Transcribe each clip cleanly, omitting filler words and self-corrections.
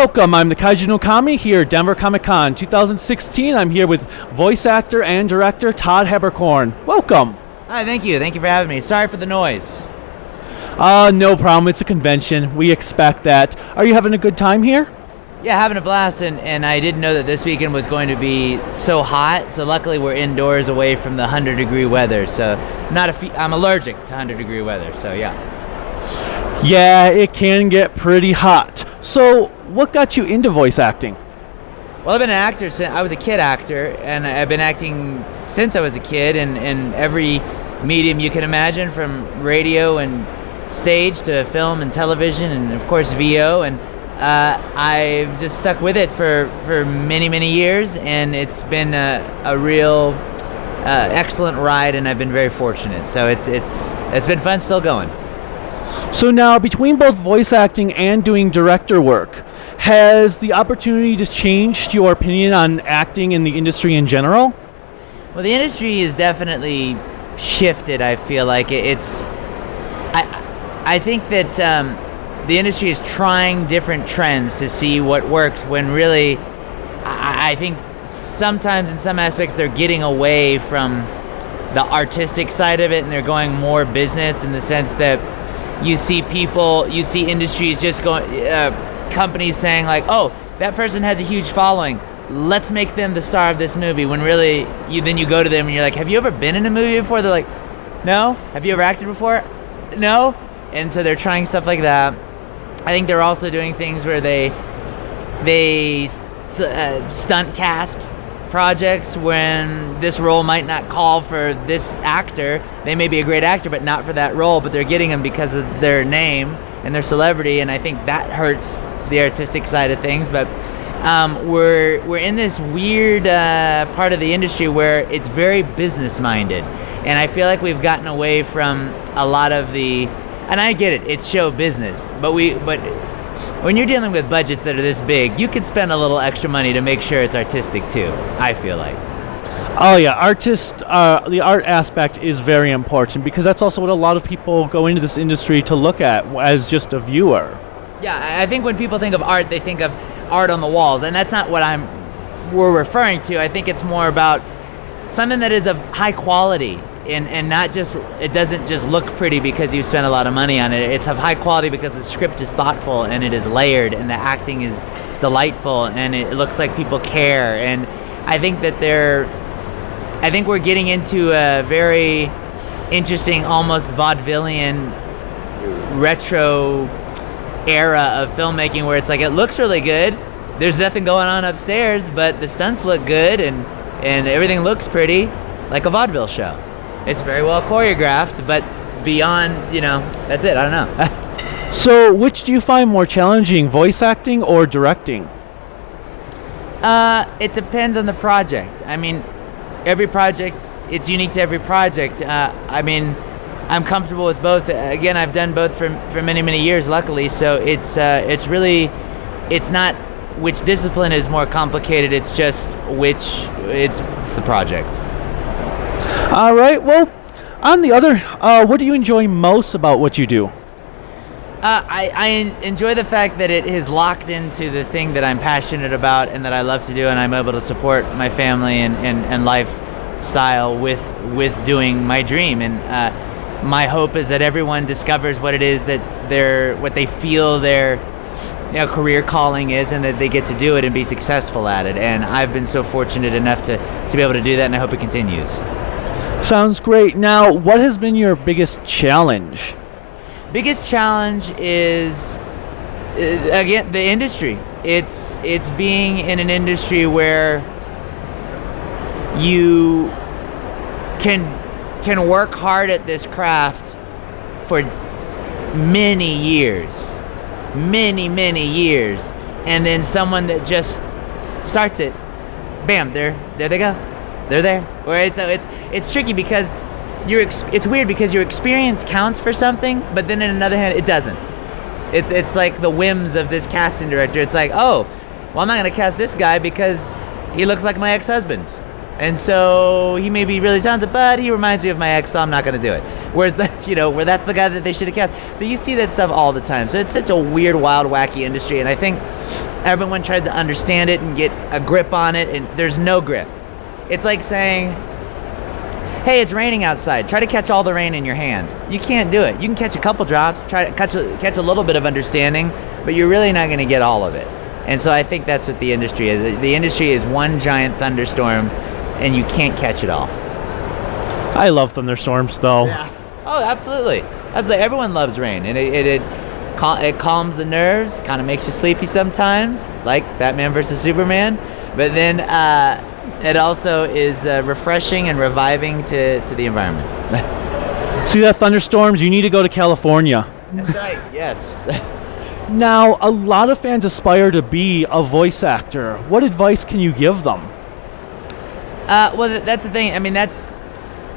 Welcome, I'm the Kaiju no Kami here at Denver Comic Con 2016. I'm here with voice actor and director Todd Haberkorn. Welcome. Hi, thank you. Thank you for having me. Sorry for the noise. No problem, it's a convention. We expect that. Are you having a good time here? Yeah, having a blast, and I didn't know that this weekend was going to be so hot, so luckily we're indoors away from the 100-degree weather, so I'm allergic to 100-degree weather, so yeah. Yeah, it can get pretty hot. So, what got you into voice acting? Well, I've been an actor since I was a kid actor, and I've been acting since I was a kid in every medium you can imagine, from radio and stage to film and television and of course VO, and I've just stuck with it for many years, and it's been a real excellent ride, and I've been very fortunate. So it's been fun, still going. So now, between both voice acting and doing director work, has the opportunity just changed your opinion on acting in the industry in general? Well, the industry is definitely shifted. I feel like I think that the industry is trying different trends to see what works, when really I think sometimes in some aspects they're getting away from the artistic side of it, and they're going more business, in the sense that you see industries just going, companies saying like, oh, that person has a huge following, let's make them the star of this movie, when really you go to them and you're like, have you ever been in a movie before? They're like, no. Have you ever acted before? No. And so they're trying stuff like that. I think they're also doing things where they stunt cast projects when this role might not call for this actor. They may be a great actor, but not for that role, but they're getting them because of their name and their celebrity, and I think that hurts the artistic side of things. But we're in this weird part of the industry where it's very business minded, and I feel like we've gotten away from a lot of the, and I get it, it's show business, but when you're dealing with budgets that are this big, you could spend a little extra money to make sure it's artistic too, I feel like. Oh yeah, the art aspect is very important, because that's also what a lot of people go into this industry to look at as just a viewer. Yeah, I think when people think of art, they think of art on the walls, and that's not what we're referring to. I think it's more about something that is of high quality, and not just, it doesn't just look pretty because you've spent a lot of money on it. It's of high quality because the script is thoughtful, and it is layered, and the acting is delightful, and it looks like people care. And I think that we're getting into a very interesting, almost vaudevillian retro era of filmmaking, where it's like, it looks really good, there's nothing going on upstairs, but the stunts look good, and everything looks pretty, like a vaudeville show. It's very well choreographed, but beyond, that's it. I don't know. So, which do you find more challenging, voice acting or directing? It depends on the project. I mean, every project, it's unique to every project. I'm comfortable with both. Again, I've done both for many years, luckily. So it's not which discipline is more complicated. It's just it's the project. All right. Well, on the other, what do you enjoy most about what you do? I enjoy the fact that it is locked into the thing that I'm passionate about and that I love to do, and I'm able to support my family and lifestyle with doing my dream. And my hope is that everyone discovers what it is that what they feel their career calling is, and that they get to do it and be successful at it. And I've been so fortunate enough to be able to do that, and I hope it continues. Sounds great. Now, what has been your biggest challenge? Biggest challenge is again, the industry. It's being in an industry where you can work hard at this craft for many years, and then someone that just starts it, bam, there they go, they're there. Or it's tricky because it's weird because your experience counts for something, but then in another hand, it doesn't. It's like the whims of this casting director. It's like, oh, well, I'm not gonna cast this guy because he looks like my ex-husband. And so he may be really talented, but he reminds me of my ex, so I'm not going to do it. Whereas, where that's the guy that they should have cast. So you see that stuff all the time. So it's such a weird, wild, wacky industry, and I think everyone tries to understand it and get a grip on it, and there's no grip. It's like saying, hey, it's raining outside. Try to catch all the rain in your hand. You can't do it. You can catch a couple drops, try to catch a little bit of understanding, but you're really not going to get all of it. And so I think that's what the industry is. The industry is one giant thunderstorm, and you can't catch it all. I love thunderstorms, though. Yeah. Oh, absolutely. Absolutely. Everyone loves rain, and it calms the nerves, kind of makes you sleepy sometimes, like Batman versus Superman. But then it also is refreshing and reviving to the environment. See that thunderstorms? You need to go to California. That's right. Yes. Now, a lot of fans aspire to be a voice actor. What advice can you give them? Well, that's the thing. I mean, that's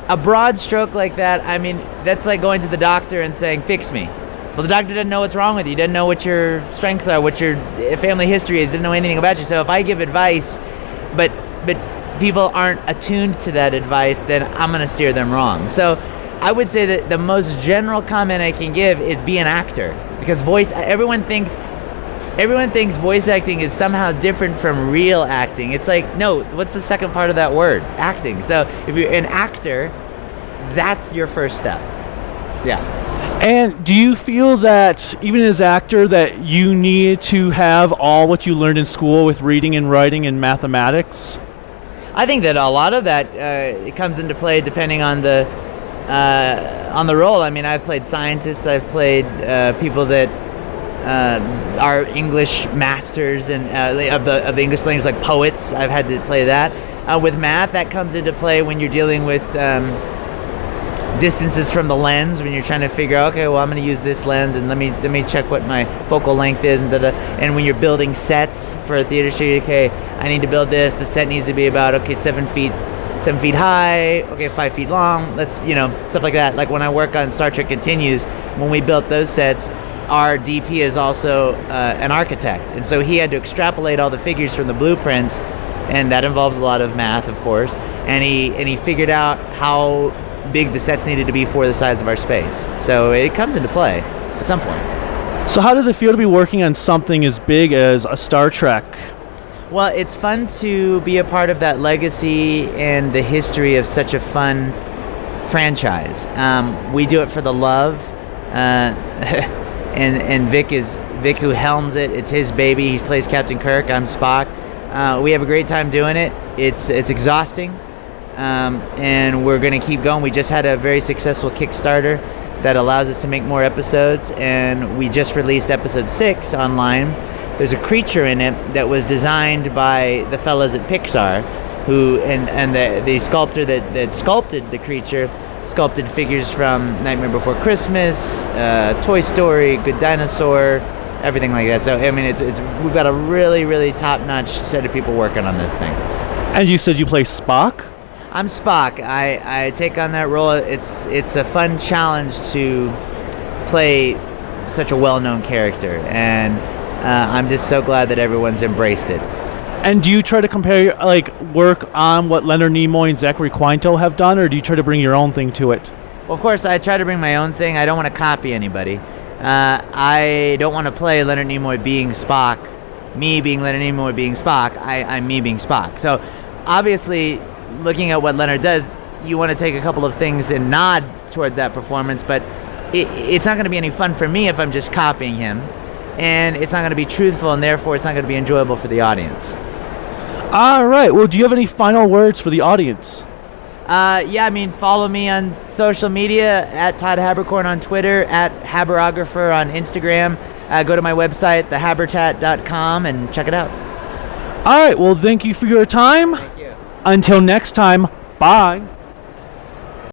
a broad stroke like that. I mean, that's like going to the doctor and saying, fix me. Well, the doctor doesn't know what's wrong with you. He doesn't know what your strengths are, what your family history is, doesn't know anything about you. So if I give advice, but people aren't attuned to that advice, then I'm going to steer them wrong. So I would say that the most general comment I can give is be an actor. Because everyone thinks voice acting is somehow different from real acting. It's like, no, what's the second part of that word? Acting. So if you're an actor, that's your first step. Yeah. And do you feel that even as actor that you need to have all what you learned in school with reading and writing and mathematics? I think that a lot of that it comes into play depending on the role. I mean, I've played scientists, I've played people that are English masters and of the English language, like poets. I've had to play that. With math, that comes into play when you're dealing with distances from the lens, when you're trying to figure out, okay, well, I'm going to use this lens, and let me check what my focal length is, and and when you're building sets for a theater studio, okay, I need to build this. The set needs to be about 7 feet high, 5 feet long. Let's stuff like that. Like when I work on Star Trek Continues, when we built those sets, our DP is also an architect, and so he had to extrapolate all the figures from the blueprints, and that involves a lot of math, of course. And he figured out how big the sets needed to be for the size of our space. So it comes into play at some point. So how does it feel to be working on something as big as a Star Trek? Well, it's fun to be a part of that legacy and the history of such a fun franchise. We do it for the love, and Vic who helms it. It's his baby. He plays Captain Kirk. I'm Spock. We have a great time doing it. It's exhausting. And we're going to keep going. We just had a very successful Kickstarter that allows us to make more episodes, and we just released episode 6 online. There's a creature in it that was designed by the fellas at Pixar, who and the sculptor that sculpted the creature sculpted figures from Nightmare Before Christmas, Toy Story, Good Dinosaur, everything like that. So I mean, it's we've got a really, really top-notch set of people working on this thing. And you said you play Spock? I'm Spock. I take on that role. It's a fun challenge to play such a well-known character, and I'm just so glad that everyone's embraced it. And do you try to compare, work on what Leonard Nimoy and Zachary Quinto have done, or do you try to bring your own thing to it? Well, of course, I try to bring my own thing. I don't want to copy anybody. I don't want to play Leonard Nimoy being Spock, me being Leonard Nimoy being Spock. I'm me being Spock. So, obviously, looking at what Leonard does, you want to take a couple of things and nod toward that performance, but it's not going to be any fun for me if I'm just copying him, and it's not going to be truthful, and therefore it's not going to be enjoyable for the audience. All right. Well, do you have any final words for the audience? Yeah, I mean, follow me on social media, at Todd Haberkorn on Twitter, at Haberographer on Instagram. Go to my website, thehabertat.com, and check it out. All right. Well, thank you for your time. Thank you. Until next time, bye.